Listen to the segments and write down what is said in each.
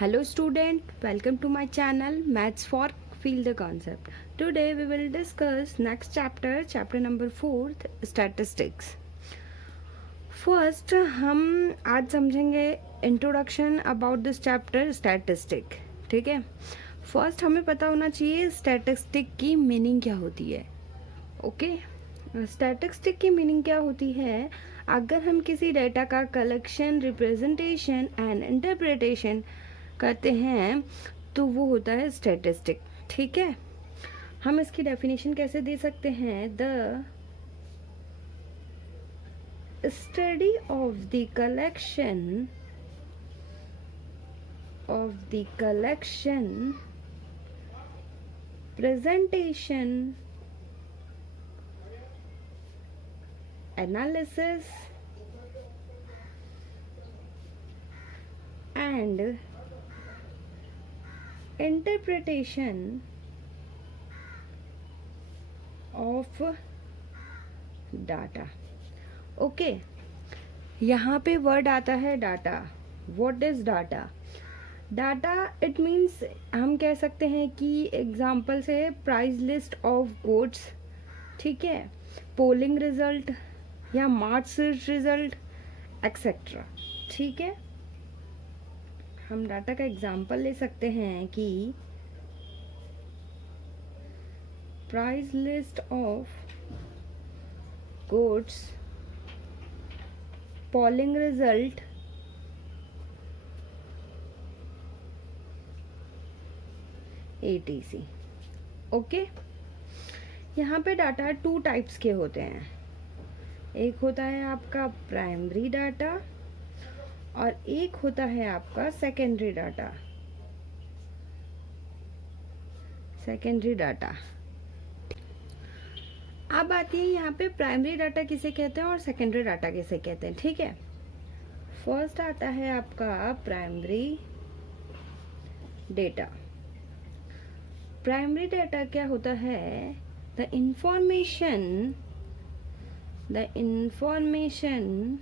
Hello student, welcome to my channel Maths for Feel the Concept. Today we will discuss next chapter, chapter number 4, Statistics. First हम आज समझेंगे introduction about this chapter statistic. ठीक है. First हमें पता होना चाहिए स्टैटिस्टिक की मीनिंग क्या होती है. ओके. स्टैटिस्टिक की मीनिंग क्या होती है? अगर हम किसी डेटा का कलेक्शन, रिप्रेजेंटेशन एंड इंटरप्रिटेशन करते हैं तो वो होता है स्टैटिस्टिक. ठीक है. हम इसकी डेफिनेशन कैसे दे सकते हैं? The study of the collection presentation analysis and interpretation of data. Okay. यहाँ पे वर्ड आता है data. What is data? Data it means हम कह सकते हैं कि एग्जाम्पल से प्राइस लिस्ट ऑफ गुड्स. ठीक है. पोलिंग रिजल्ट या मार्क्स रिजल्ट एक्सेट्रा. ठीक है. हम डाटा का एग्जांपल ले सकते हैं कि price list of goods, polling result, etc. Okay. यहाँ पे डाटा 2 टाइप्स के होते हैं. एक होता है आपका प्राइमरी डाटा और एक होता है आपका सेकेंडरी डाटा. अब आती है यहाँ पे प्राइमरी डाटा किसे कहते हैं और सेकेंडरी डाटा किसे कहते हैं. ठीक है. फर्स्ट आता है आपका प्राइमरी डेटा. प्राइमरी डाटा क्या होता है? The information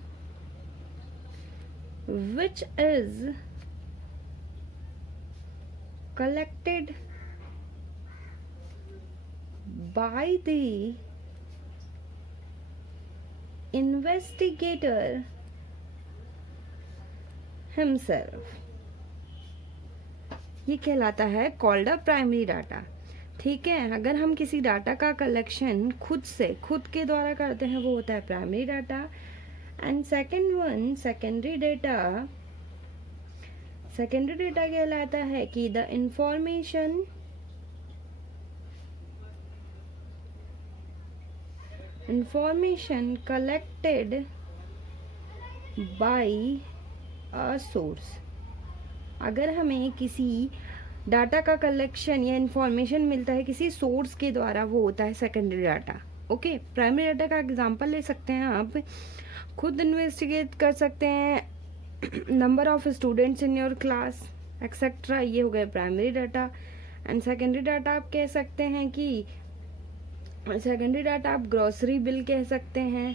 which is collected by the investigator himself. ये कहलाता है कॉल्ड अ प्राइमरी डाटा. ठीक है. अगर हम किसी डाटा का कलेक्शन खुद के द्वारा करते हैं वो होता है primary data. And secondary data कहलाता है कि the information collected by a source. अगर हमें किसी डाटा का कलेक्शन या इंफॉर्मेशन मिलता है किसी सोर्स के द्वारा वो होता है secondary data. Okay. Primary data का एग्जांपल ले सकते हैं आप. खुद इन्वेस्टिगेट कर सकते हैं number of students in your class etcetera. ये हो गए primary data. And secondary data आप कह सकते हैं कि सेकेंडरी डाटा आप ग्रोसरी बिल कह सकते हैं.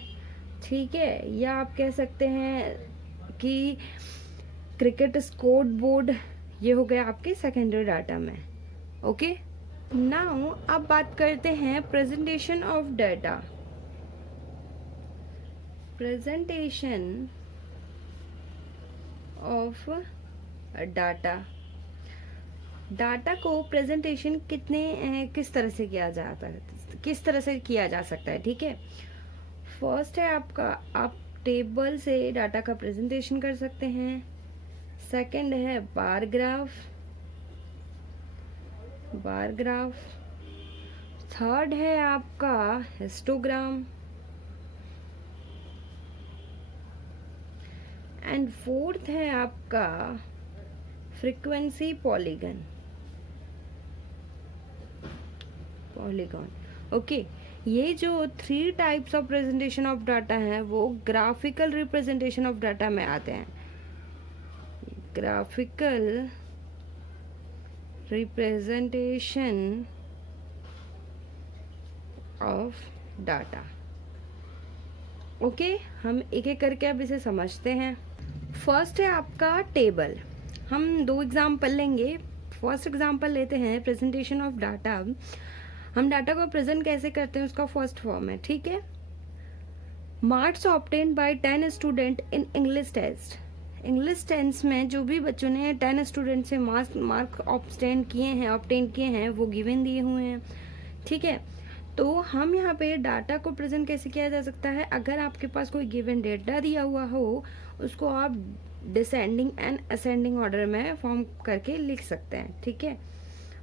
ठीक है. या आप कह सकते हैं कि क्रिकेट स्कोर बोर्ड. ये हो गया आपके सेकेंडरी डाटा में. ओके. नाउ अब बात करते हैं presentation of data. Presentation of data. Data को प्रेजेंटेशन किस तरह से किया जा सकता है. ठीक है. फर्स्ट है आपका आप टेबल से डाटा का प्रेजेंटेशन कर सकते हैं. सेकंड है बार ग्राफ. थर्ड है आपका हिस्टोग्राम. एंड फोर्थ है आपका फ्रीक्वेंसी पॉलीगन. ओके. ये जो 3 types of presentation of data हैं वो ग्राफिकल रिप्रेजेंटेशन ऑफ डाटा में आते हैं. Graphical representation of data. Okay. हम एक एक करके अब इसे समझते हैं. फर्स्ट है आपका टेबल. हम दो एग्जाम्पल लेंगे। फर्स्ट एग्जाम्पल लेते हैं प्रेजेंटेशन ऑफ डाटा। हम डाटा को प्रेजेंट कैसे करते हैं उसका फर्स्ट फॉर्म है, ठीक है। Marks obtained by 10 student in English test. English test में जो भी बच्चों ने 10 स्टूडेंट से मार्क ऑब्टेन किए हैं वो गिवन दिए हुए हैं, ठीक है। तो हम यहाँ पे डाटा को प्रेजेंट कैसे किया जा सकता है, अगर आपके पास कोई गिवन डेटा दिया हुआ हो उसको आप डिसेंडिंग एंड असेंडिंग ऑर्डर में फॉर्म करके लिख सकते हैं, ठीक है।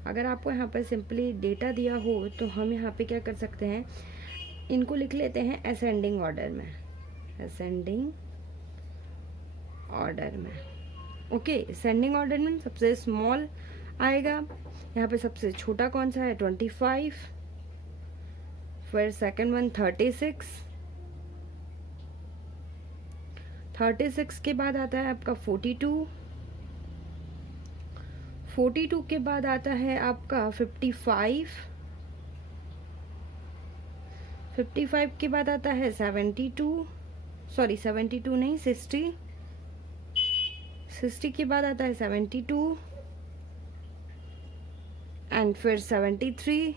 अगर आपको यहाँ पर सिंपली डेटा दिया हो तो हम यहाँ पे क्या कर सकते हैं, इनको लिख लेते हैं असेंडिंग ऑर्डर में, असेंडिंग ऑर्डर में, ओके। असेंडिंग ऑर्डर में सबसे स्मॉल आएगा, यहाँ पे सबसे छोटा कौन सा है 25, फिर सेकंड वन 36 के बाद आता है आपका 42 के बाद आता है आपका 55 के बाद आता है 72 नहीं 60 के बाद आता है 72 एंड फिर 73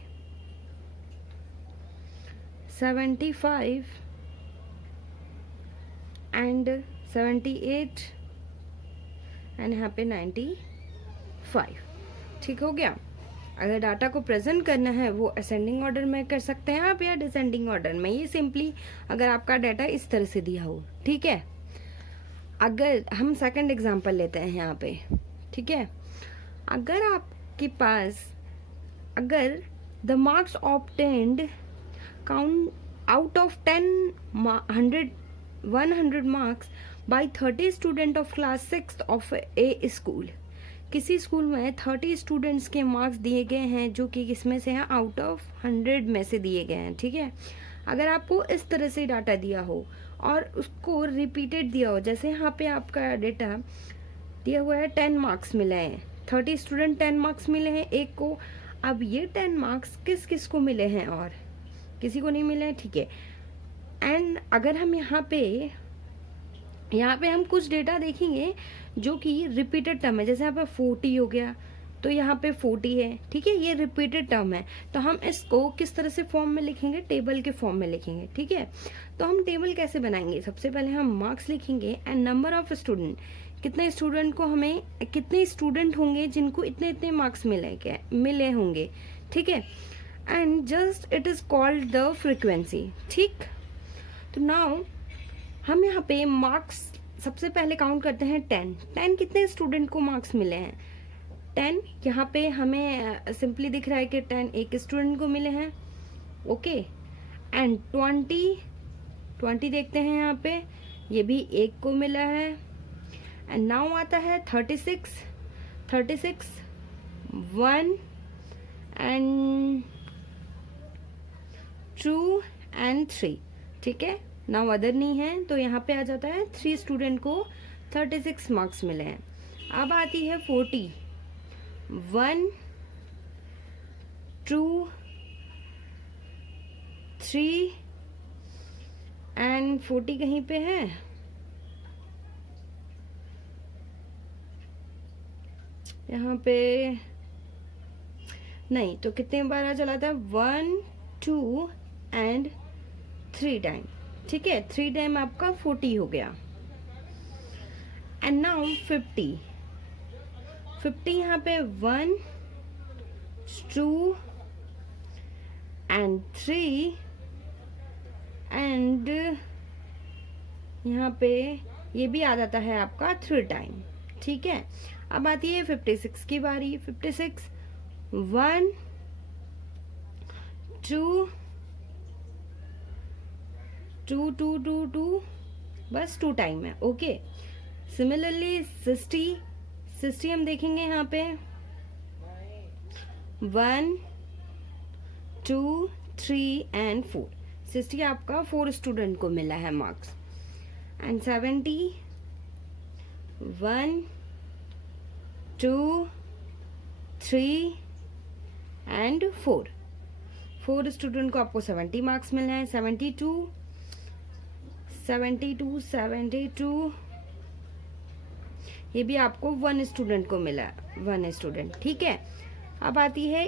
75 एंड 78 एंड यहाँ पे 95, ठीक हो गया। अगर डाटा को प्रेजेंट करना है वो असेंडिंग ऑर्डर में कर सकते हैं आप या डिसेंडिंग ऑर्डर में, ये सिंपली अगर आपका डाटा इस तरह से दिया हो, ठीक है। अगर हम सेकंड एग्जांपल लेते हैं यहाँ पे, ठीक है। अगर आपके पास अगर the marks obtained count out of 100 marks bye 30 student of class 6 of A school. किसी स्कूल में 30 स्टूडेंट्स के मार्क्स दिए गए हैं जो कि किसमें से हैं, आउट ऑफ 100 में से दिए गए हैं, ठीक है। अगर आपको इस तरह से डाटा दिया हो और उसको रिपीटेड दिया हो, जैसे यहाँ पे आपका डेटा दिया हुआ है 10 मार्क्स मिले हैं, 30 स्टूडेंट 10 मार्क्स मिले हैं एक को। अब ये 10 मार्क्स किस किस को मिले हैं और किसी को नहीं मिले हैं, ठीक है। एंड अगर हम यहाँ पे हम कुछ डेटा देखेंगे जो कि रिपीटेड टर्म है, जैसे यहाँ पे 40 हो गया तो यहाँ पे 40 है, ठीक है, ये रिपीटेड टर्म है। तो हम इसको किस तरह से फॉर्म में लिखेंगे, टेबल के फॉर्म में लिखेंगे, ठीक है। तो हम टेबल कैसे बनाएंगे, सबसे पहले हम मार्क्स लिखेंगे एंड नंबर ऑफ स्टूडेंट, कितने स्टूडेंट होंगे जिनको इतने इतने मार्क्स मिले होंगे, ठीक है। And just it is called the frequency, ठीक। तो नाउ हम यहाँ पे मार्क्स सबसे पहले काउंट करते हैं 10 कितने स्टूडेंट को मार्क्स मिले हैं 10, यहाँ पे हमें सिंपली दिख रहा है कि 10 एक स्टूडेंट को मिले हैं, ओके। एंड 20 देखते हैं यहाँ पे, ये भी एक को मिला है। एंड नाउ आता है 36 1 एंड 2 एंड 3, ठीक है। नाउ अदर नहीं है तो यहाँ पे आ जाता है 3 स्टूडेंट को 36 मार्क्स मिले हैं। अब आती है 40, 1 2 3 एंड 40 कहीं पे है, यहाँ पे नहीं, तो कितने बार आ चला था 1 2 एंड 3 टाइम, ठीक है। 3 टाइम आपका 40 हो गया। एंड नाउ 50 यहाँ पे 1 2 एंड 3 एंड यहाँ पे ये भी आ जाता है आपका 3 टाइम, ठीक है। अब आती है 56 की बारी, 56 1 2 बस 2 टाइम है, ओके। सिमिलरली 60 हम देखेंगे यहाँ पे 1 2 3 एंड 4, 60 आपका 4 स्टूडेंट को मिला है मार्क्स। एंड 70 1 2 3 एंड 4 स्टूडेंट को आपको 70 मार्क्स मिले हैं। 72 72 ये भी आपको 1 स्टूडेंट को मिला, 1 स्टूडेंट, ठीक है। अब आती है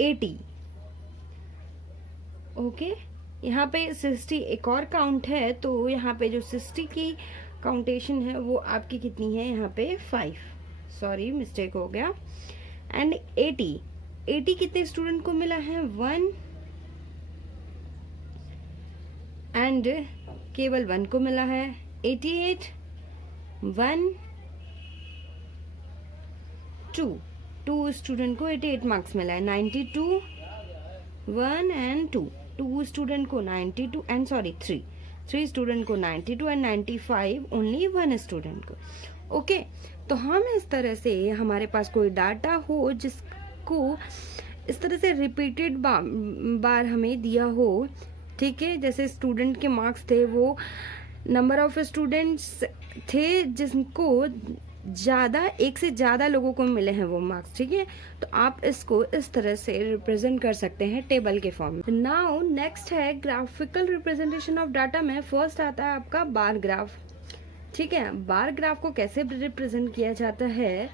80, ओके। यहाँ पे 60 एक और काउंट है, तो यहाँ पे जो 60 की काउंटेशन है वो आपकी कितनी है, यहाँ पे 5, सॉरी मिस्टेक हो गया। एंड 80 कितने स्टूडेंट को मिला है, 1, एंड केवल 1 को मिला है। 88 1 2 स्टूडेंट को 88 मार्क्स मिला है। 92 1 एंड 2 स्टूडेंट को 92 एंड सॉरी 3 स्टूडेंट को 92 एंड 95 ओनली 1 स्टूडेंट को, ओके। तो हम इस तरह से हमारे पास कोई डाटा हो जिसको इस तरह से रिपीटेड बार हमें दिया हो, ठीक है। जैसे स्टूडेंट के मार्क्स थे वो नंबर ऑफ स्टूडेंट्स थे जिनको ज़्यादा, एक से ज़्यादा लोगों को मिले हैं वो मार्क्स, ठीक है। तो आप इसको इस तरह से रिप्रेजेंट कर सकते हैं टेबल के फॉर्म में। नाउ नेक्स्ट है ग्राफिकल रिप्रेजेंटेशन ऑफ डाटा में। फर्स्ट आता है आपका बार ग्राफ, ठीक है। बार ग्राफ को कैसे रिप्रेजेंट किया जाता है,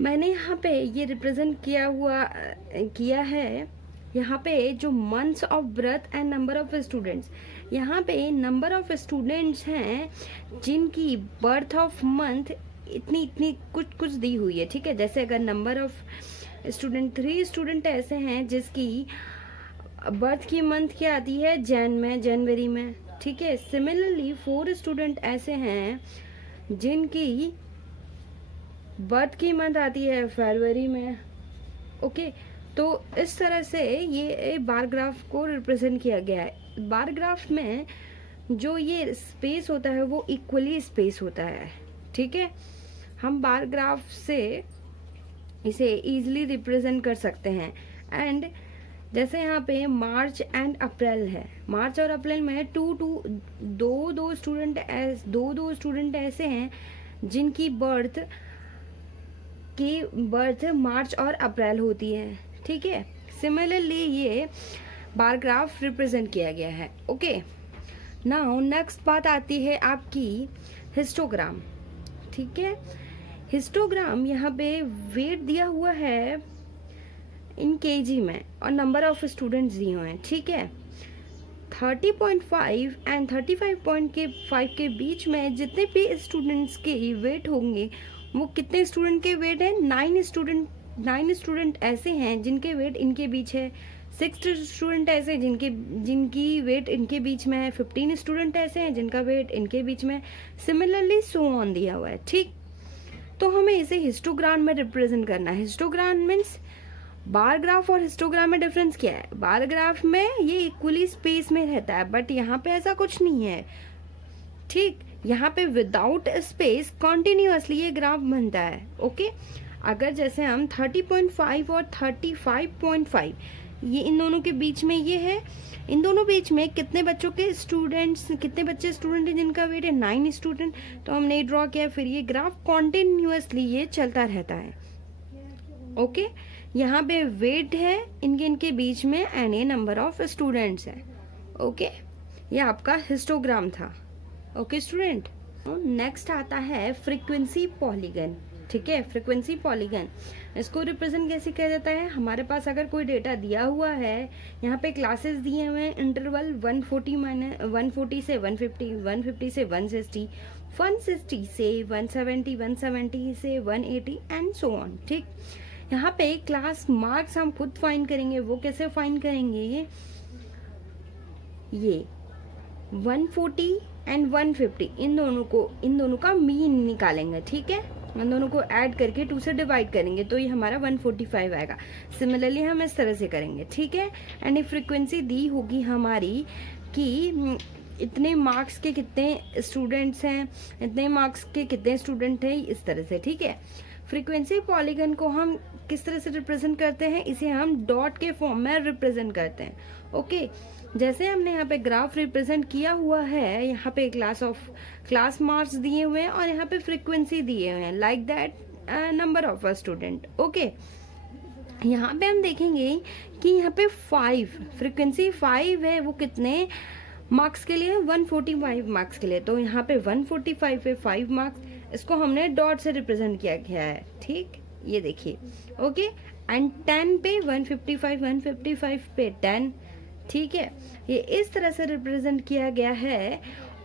मैंने यहाँ पे ये रिप्रेजेंट किया है। यहाँ पे जो months of birth and number of students, यहाँ पे नंबर ऑफ स्टूडेंट्स हैं जिनकी बर्थ ऑफ मंथ इतनी कुछ दी हुई है, ठीक है। जैसे अगर नंबर ऑफ स्टूडेंट 3 स्टूडेंट ऐसे हैं जिसकी बर्थ की मंथ क्या आती है, जनवरी में, ठीक है। सिमिलरली 4 स्टूडेंट ऐसे हैं जिनकी बर्थ की मंथ आती है फरवरी में, ओके। तो इस तरह से ये बार ग्राफ को रिप्रेजेंट किया गया है। बार ग्राफ में जो ये स्पेस होता है वो इक्वली स्पेस होता है, ठीक है। हम बार ग्राफ से इसे इजीली रिप्रेजेंट कर सकते हैं। एंड जैसे यहाँ पे मार्च एंड अप्रैल है, मार्च और अप्रैल में दो स्टूडेंट ऐसे हैं जिनकी बर्थ मार्च और अप्रैल होती है, ठीक है। सिमिलरली ये बार ग्राफ रिप्रेजेंट किया गया है, ओके। नाउ नेक्स्ट बात आती है आपकी हिस्टोग्राम, ठीक है। हिस्टोग्राम यहाँ पे वेट दिया हुआ है इन केजी में और नंबर ऑफ स्टूडेंट्स दिए हुए हैं, ठीक है। 30.5 एंड 35.5 के बीच में जितने भी स्टूडेंट्स के वेट होंगे वो कितने स्टूडेंट के वेट है, 9 स्टूडेंट ऐसे हैं जिनके वेट इनके बीच है। 6 स्टूडेंट ऐसे जिनकी वेट इनके बीच में है। 15 स्टूडेंट ऐसे हैं जिनका वेट इनके बीच में। सिमिलरली सो ऑन दिया हुआ है, ठीक। तो हमें इसे हिस्टोग्राम में रिप्रेजेंट करना है। हिस्टोग्राम मीन्स बार ग्राफ और हिस्टोग्राम में डिफरेंस क्या है, बार ग्राफ में ये इक्वली स्पेस में रहता है, बट यहाँ पे ऐसा कुछ नहीं है, ठीक। यहाँ पे विदाउट स्पेस कॉन्टिन्यूअसली ये ग्राफ बनता है, ओके। अगर जैसे हम 30.5 और 35.5 ये इन दोनों के बीच में ये है, इन दोनों बीच में कितने बच्चे स्टूडेंट हैं जिनका वेट है 9 स्टूडेंट, तो हमने ये ड्रॉ किया। फिर ये ग्राफ कॉन्टिन्यूअसली ये चलता रहता है, ओके। यहाँ पे वेट है इनके बीच में एंड ये नंबर ऑफ स्टूडेंट्स है, ओके। ये आपका हिस्टोग्राम था, ओके स्टूडेंट। नेक्स्ट आता है फ्रीक्वेंसी पॉलीगन, ठीक है। फ्रीक्वेंसी पॉलीगन इसको रिप्रेजेंट कैसे किया जाता है, हमारे पास अगर कोई डेटा दिया हुआ है, यहाँ पे क्लासेस दिए हुए हैं, इंटरवल 140 से 150, 150 से 160, 160 से 170, 170 से 180 एंड सो ऑन, ठीक। यहाँ पे क्लास मार्क्स हम खुद फाइंड करेंगे। वो कैसे फाइंड करेंगे, ये 140 एंड 150 इन दोनों का मीन निकालेंगे, ठीक है। इन दोनों को ऐड करके 2 से डिवाइड करेंगे तो ये हमारा 145 आएगा। सिमिलरली हम इस तरह से करेंगे, ठीक है। एंड ये फ्रीक्वेंसी दी होगी हमारी कि इतने मार्क्स के कितने स्टूडेंट्स हैं, इतने मार्क्स के कितने स्टूडेंट हैं, इस तरह से, ठीक है। फ्रीक्वेंसी पॉलीगन को हम किस तरह से रिप्रेजेंट करते हैं, इसे हम डॉट के फॉर्म में रिप्रेजेंट करते हैं, ओके। जैसे हमने यहाँ पे ग्राफ रिप्रेजेंट किया हुआ है, यहाँ पे क्लास मार्क्स दिए हुए हैं और यहाँ पे फ्रीक्वेंसी दिए हुए हैं, like that number of a student, okay. यहाँ पे हम देखेंगे कि यहाँ पे 5 फ्रीक्वेंसी 5 है, वो कितने मार्क्स के लिए, 145 मार्क्स के लिए। तो यहाँ पे 145 पे 5 मार्क्स इसको हमने डॉट से रिप्रेजेंट किया गया है, ठीक, ये देखिए, ओके। एंड 10 पे 155, 155 पे 10, ठीक है, ये इस तरह से रिप्रेजेंट किया गया है,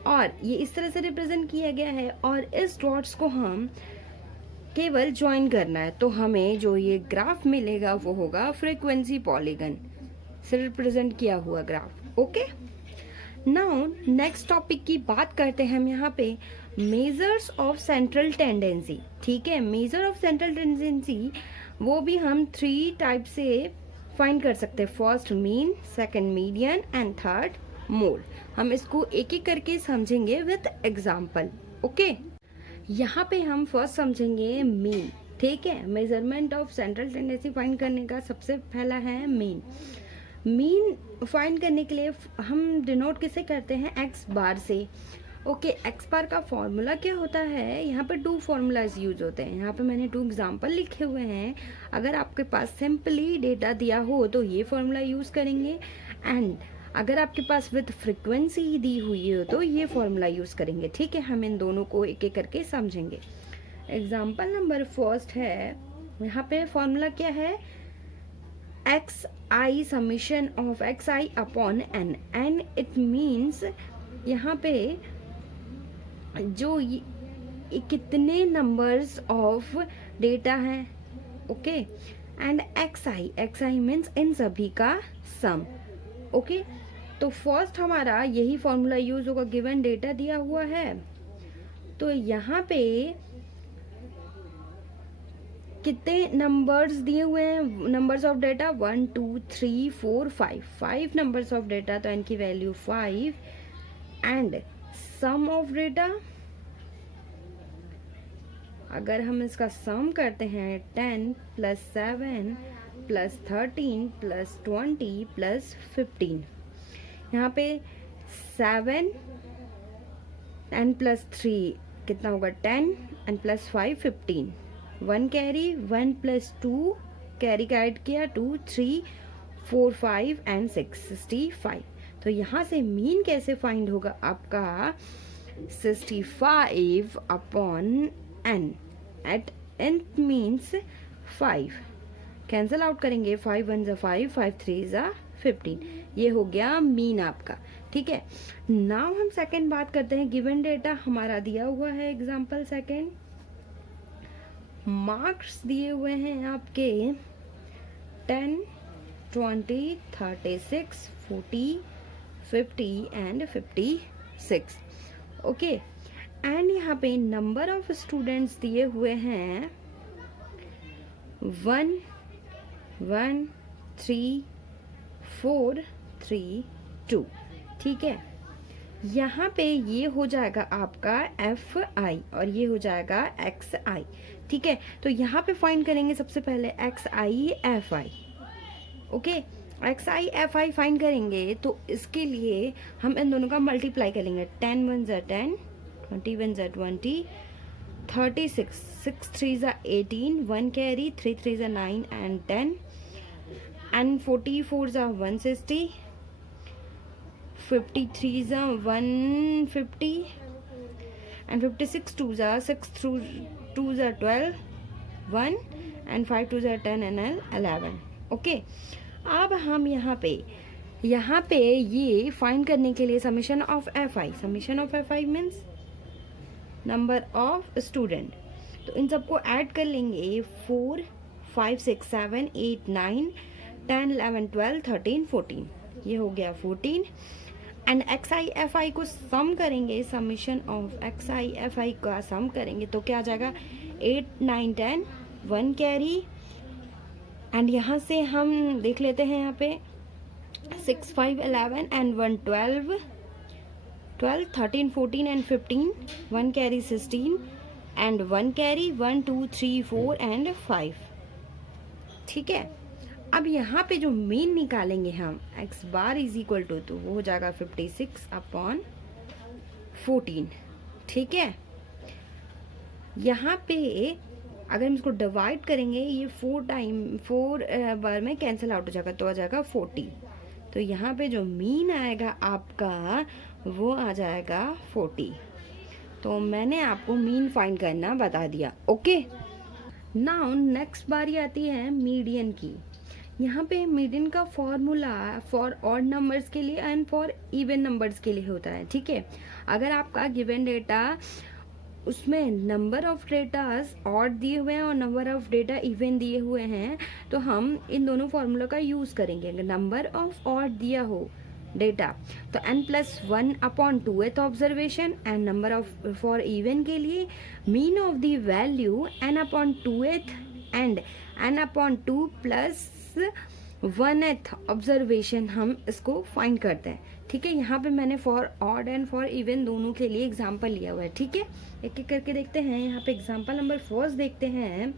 और ये इस तरह से रिप्रेजेंट किया गया है, और इस डॉट्स को हम केवल ज्वाइन करना है, तो हमें जो ये ग्राफ मिलेगा वो होगा फ्रीक्वेंसी पॉलीगन से रिप्रेजेंट किया हुआ graph, okay. Now next topic की बात करते हैं हम यहाँ पे, मेजर्स ऑफ सेंट्रल टेंडेंसी, ठीक है। मेजर ऑफ सेंट्रल टेंडेंसी वो भी हम 3 टाइप से फाइंड कर सकते हैं, first mean, second median and third mode. हम इसको एक एक करके समझेंगे विद एग्जांपल, ओके। यहाँ पे हम फर्स्ट समझेंगे मीन, ठीक है। Measurement of central tendency find करने का सबसे पहला है मीन। मीन फाइंड करने के लिए हम डिनोट किसे करते हैं, एक्स बार से, ओके। एक्स बार का फॉर्मूला क्या होता है, यहाँ पे 2 फॉर्मूलाज यूज होते हैं, यहाँ पे मैंने 2 एग्जांपल लिखे हुए हैं। अगर आपके पास सिंपली डेटा दिया हो तो ये फॉर्मूला यूज करेंगे, एंड अगर आपके पास विद फ्रीक्वेंसी दी हुई हो तो ये फॉर्मूला यूज करेंगे, ठीक है। हम इन दोनों को एक एक करके समझेंगे। एग्जाम्पल नंबर फर्स्ट है, यहाँ पे फॉर्मूला क्या है, x i summation of x i upon n, and it means यहाँ पे जो ये कितने नंबर्स ऑफ डेटा हैं, okay. And x i means इन सभी का सम, ओके। तो फर्स्ट हमारा यही फॉर्मूला यूज होगा, गिवन डेटा दिया हुआ है तो यहाँ पे कितने नंबर्स दिए हुए हैं, numbers of data 1 2 3 4 5 numbers of data, तो इनकी value 5, and sum of data, अगर हम इसका सम करते हैं 10 + 7 + 13 + 20 + 15, यहाँ पे 7 एंड +3 कितना होगा 10 एंड +5 15, 1 कैरी, 1 + 2 कैरी का ऐड किया 2 3 4 5 एंड 6 65। तो यहाँ से मीन कैसे फाइंड होगा आपका, 65 upon n, at n means 5, cancel out करेंगे, 5 1 = 5, 5 3 = 15, ये हो गया मीन आपका, ठीक है। नाउ हम सेकंड बात करते हैं, गिवन डेटा हमारा दिया हुआ है, एग्जांपल सेकंड, मार्क्स दिए हुए हैं आपके 10 20 36 40 50 एंड 56, ओके। एंड यहाँ पे नंबर ऑफ स्टूडेंट्स दिए हुए हैं 1 1 3 4 3 2, ठीक है। यहाँ पे ये हो जाएगा आपका एफ आई और ये हो जाएगा एक्स आई, ठीक है। तो यहाँ पे फाइंड करेंगे सबसे पहले x I F I, okay. X I F I find करेंगे तो इसके लिए हम इन दोनों का मल्टीप्लाई करेंगे, 10 1 = 10, 20 1 = 20, 36 6 3 = 18, 1 carry, 3 3 = 9 and 10, and 44 = 160, 53 = 150, and 56 2 = 6 through 2 = 12, 1 and 5 2 = 10 and 11, okay. अब हम यहाँ पे ये फाइंड करने के लिए summation of F I means number of student, तो इन सबको ऐड कर लेंगे, 4 5 6 7 8 9 10 11 12 13 14, ये हो गया 14, and x I F I को सम करेंगे, summation of x I F I का सम करेंगे तो क्या आ जाएगा, 8 9 10, 1 कैरी, एंड यहाँ से हम देख लेते हैं, यहाँ पे 6 5 11 and 1 12 12 13 14 and 15, 1 carry 16 and 1 carry 1 2 3 4 and 5, ठीक है। अब यहाँ पे जो मीन निकालेंगे हम x bar is equal to, तो वो हो जाएगा 56 अपॉन 14, ठीक है। यहाँ पे अगर हम इसको डिवाइड करेंगे, ये 4 बार में कैंसिल आउट हो जाएगा तो आ जाएगा 40, तो यहाँ पे जो मीन आएगा आपका वो आ जाएगा 40। तो मैंने आपको मीन फाइंड करना बता दिया। ओके, नाउ नेक्स्ट बारी आती है मीडियन की। यहाँ पे मीडियन का फॉर्मूला फॉर ऑड नंबर्स के लिए एंड फॉर इवन नंबर्स के लिए होता है। ठीक है, अगर आपका गिवन डेटा उसमें नंबर ऑफ डेटास ऑड दिए हुए हैं और नंबर ऑफ डेटा इवन दिए हुए हैं, तो हम इन दोनों फॉर्मूला का यूज करेंगे। अगर नंबर ऑफ ऑड दिया हो डेटा तो n+1/2th observation, and number of for even के लिए mean of the value n/2th and n/2 + 1th observation हम इसको फाइंड करते हैं। ठीक है, यहाँ पे मैंने for odd and for even दोनों के लिए एग्जाम्पल लिया हुआ है। ठीक है, एक एक करके देखते हैं। यहाँ पे एग्जाम्पल नंबर फर्स्ट देखते हैं।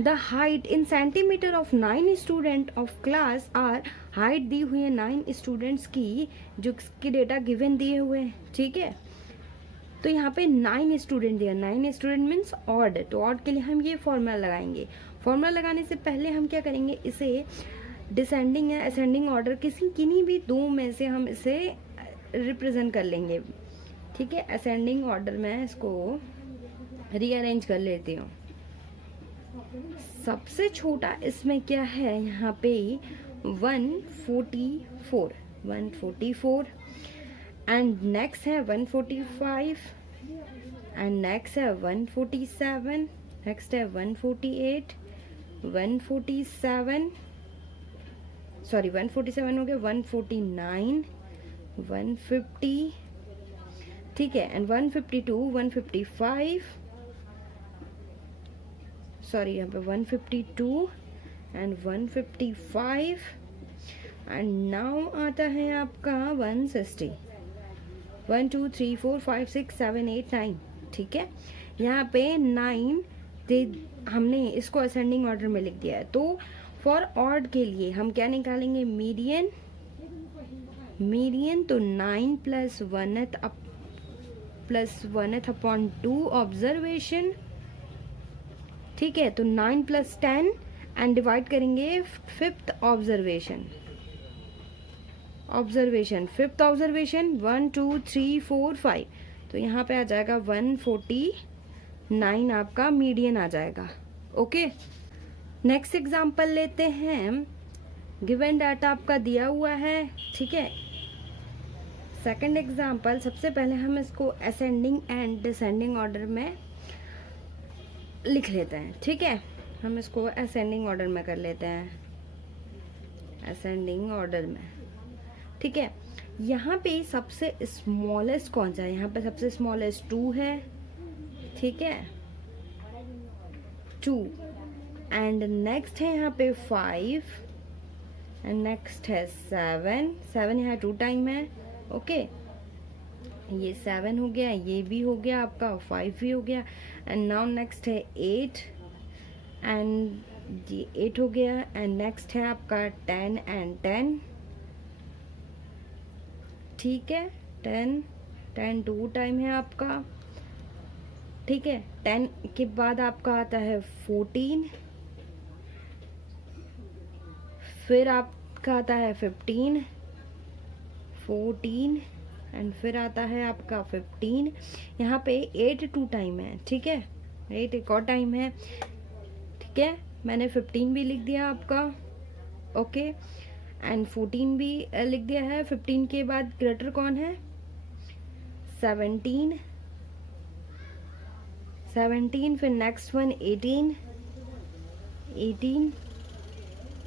The height in centimetre of 9 student of class are, height दी हुई है 9 स्टूडेंट्स की जो की डेटा गिवन दिए हुए हैं। ठीक है, तो यहाँ पे 9 स्टूडेंट दिया, 9 स्टूडेंट मीन्स ऑड, तो ऑड के लिए हम ये फॉर्मूला लगाएंगे। फॉर्मूला लगाने से पहले हम क्या करेंगे, इसे डिसेंडिंग या असेंडिंग ऑर्डर किन्हीं भी दो में से हम इसे रिप्रेजेंट कर लेंगे। ठीक है, असेंडिंग ऑर्डर में इसको रीअरेंज कर लेती हूँ। सबसे छोटा इसमें क्या है, यहाँ पे 144 एंड नेक्स्ट है 145 एंड नेक्स्ट है 147, नेक्स्ट है 148, 147 हो गया, 149, 150, ठीक है, एंड 152, 155, सॉरी यहाँ पे 152 एंड 155 एंड नाउ आता है आपका 160, 1 2 3 4 5 6 7 8 9। ठीक है, यहाँ पे 9 हमने इसको असेंडिंग ऑर्डर में लिख दिया है। तो फॉर ऑड के लिए हम क्या निकालेंगे, मीडियन तो 9 + 1/2 ऑब्जर्वेशन। ठीक है, तो 9 + 10 एंड डिवाइड करेंगे 5th ऑब्जर्वेशन, फिफ्थ ऑब्जर्वेशन 1 2 3 4 5, तो यहाँ पे आ जाएगा 149 आपका मीडियन आ जाएगा। ओके, नेक्स्ट एग्जांपल लेते हैं। गिवन डाटा आपका दिया हुआ है। ठीक है, सेकंड एग्जांपल, सबसे पहले हम इसको असेंडिंग एंड डिसेंडिंग ऑर्डर में लिख लेते हैं। ठीक है, हम इसको असेंडिंग ऑर्डर में कर लेते हैं, असेंडिंग ऑर्डर में। ठीक है, यहाँ पे सबसे स्मॉलेस्ट कौन सा है, यहाँ पे सबसे स्मॉलेस्ट 2 है। ठीक है, 2 एंड नेक्स्ट है यहाँ पे 5 एंड नेक्स्ट है 7 यहाँ 2 टाइम है। ओके, ये 7 हो गया, ये भी हो गया आपका, 5 भी हो गया एंड नाउ नेक्स्ट है 8 एंड ये 8 हो गया एंड नेक्स्ट है आपका 10 एंड 10। ठीक है, 10 2 टाइम है आपका। ठीक है, 10 के बाद आपका आता है 14, फिर आपका आता है 15 एंड फिर आता है आपका 15। यहाँ पे 8 2 टाइम है। ठीक है, 8 एक और टाइम है। ठीक है, मैंने 15 भी लिख दिया आपका। ओके, एंड 14 भी लिख दिया है। 15 के बाद ग्रेटर कौन है, 17, फिर नेक्स्ट वन 18,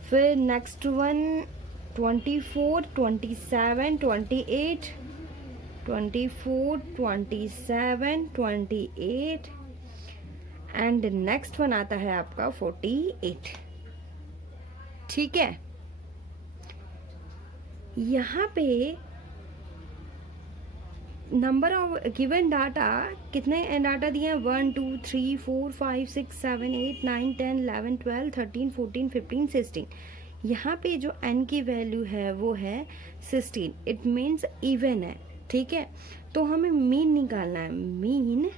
फिर next one 24, 27, 28, 28 and next one आता है आपका 48। ठीक है, यहाँ पे नंबर ऑफ गिवन डाटा कितने डाटा दिए हैं, 1 2 3 4 5 6 7 8 9 10 11 12 13 14 15 16। यहाँ पे जो n की वैल्यू है वो है 16, इट मीन्स इवन है। ठीक है, तो हमें मीन निकालना है। मीन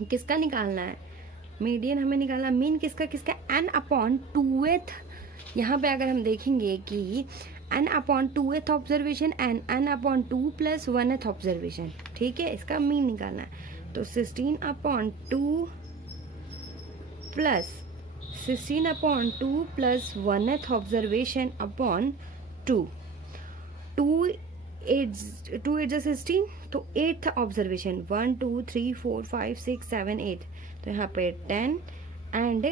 किसका निकालना है, मीडियन हमें निकालना है। मीन किसका n/2th। यहाँ पे अगर हम देखेंगे कि n upon 2th observation and n upon 2 plus 1th observation, ठीक है, इसका मीन निकालना है। तो 16 upon 2 plus 16 upon 2 plus 1th observation upon 2, 2 8 जा 16, तो 8th ऑब्जर्वेशन 1 2 3 4 5 6 7 8, तो यहाँ पे 10 एंड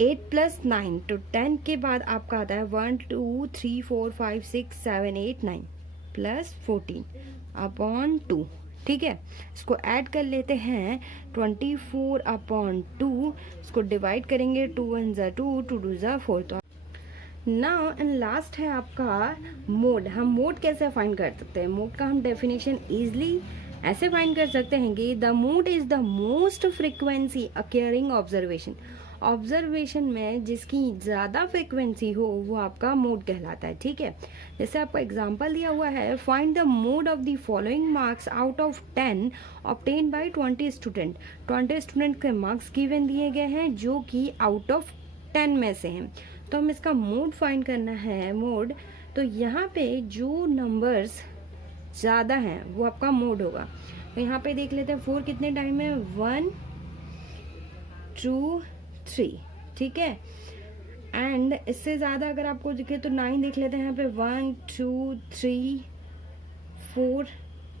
8 प्लस 9, तो 10 के बाद आपका आता है 1 2 3 4 5 6 7 8 9 प्लस 14 अपॉन 2, ठीक है। इसको ऐड कर लेते हैं 24 अपॉन 2, इसको डिवाइड करेंगे 2 1 जा 2 2 2 जा 4। तो नाउ एंड लास्ट है आपका मोड। हम मोड कैसे फाइंड कर सकते हैं? मोड का हम डेफिनेशन इजली ऐसे फाइंड कर सकते हैं कि the mode is the most frequency occurring observation. Observation में जिसकी ज़्यादा फ्रिक्वेंसी हो वो आपका मोड कहलाता है, ठीक है। जैसे आपका एग्जांपल दिया हुआ है, find the mode of the following marks out of 10 obtain bye 20 student. 20 student के मार्क्स गिवन दिए गए हैं जो कि आउट ऑफ 10 में से हैं, तो हम इसका मोड फाइंड करना है। मोड, तो यहाँ पे जो नंबर्स ज़्यादा हैं वो आपका मोड होगा। तो यहाँ पे देख लेते हैं 4 कितने टाइम में, 1 2 3, ठीक है। एंड इससे ज़्यादा अगर आपको दिखे तो 9 देख लेते हैं, यहाँ पे 1 2 3 4,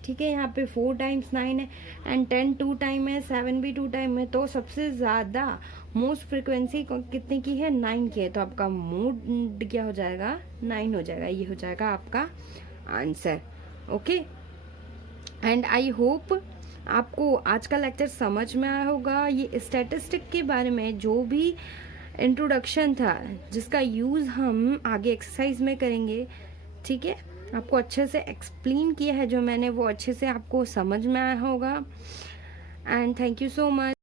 ठीक है। यहाँ पे 4 टाइम्स 9 है एंड 10 2 टाइम है, 7 भी 2 टाइम है। तो सबसे ज़्यादा मोस्ट फ्रिक्वेंसी कितने की है, 9 की है। तो आपका मोड क्या हो जाएगा, 9 हो जाएगा। ये हो जाएगा आपका answer, okay. And I hope आपको आज का लेक्चर समझ में आया होगा। ये स्टैटिस्टिक के बारे में जो भी इंट्रोडक्शन था जिसका यूज़ हम आगे एक्सरसाइज में करेंगे, ठीक है। आपको अच्छे से एक्सप्लेन किया है जो मैंने, वो अच्छे से आपको समझ में आया होगा। And thank you so much.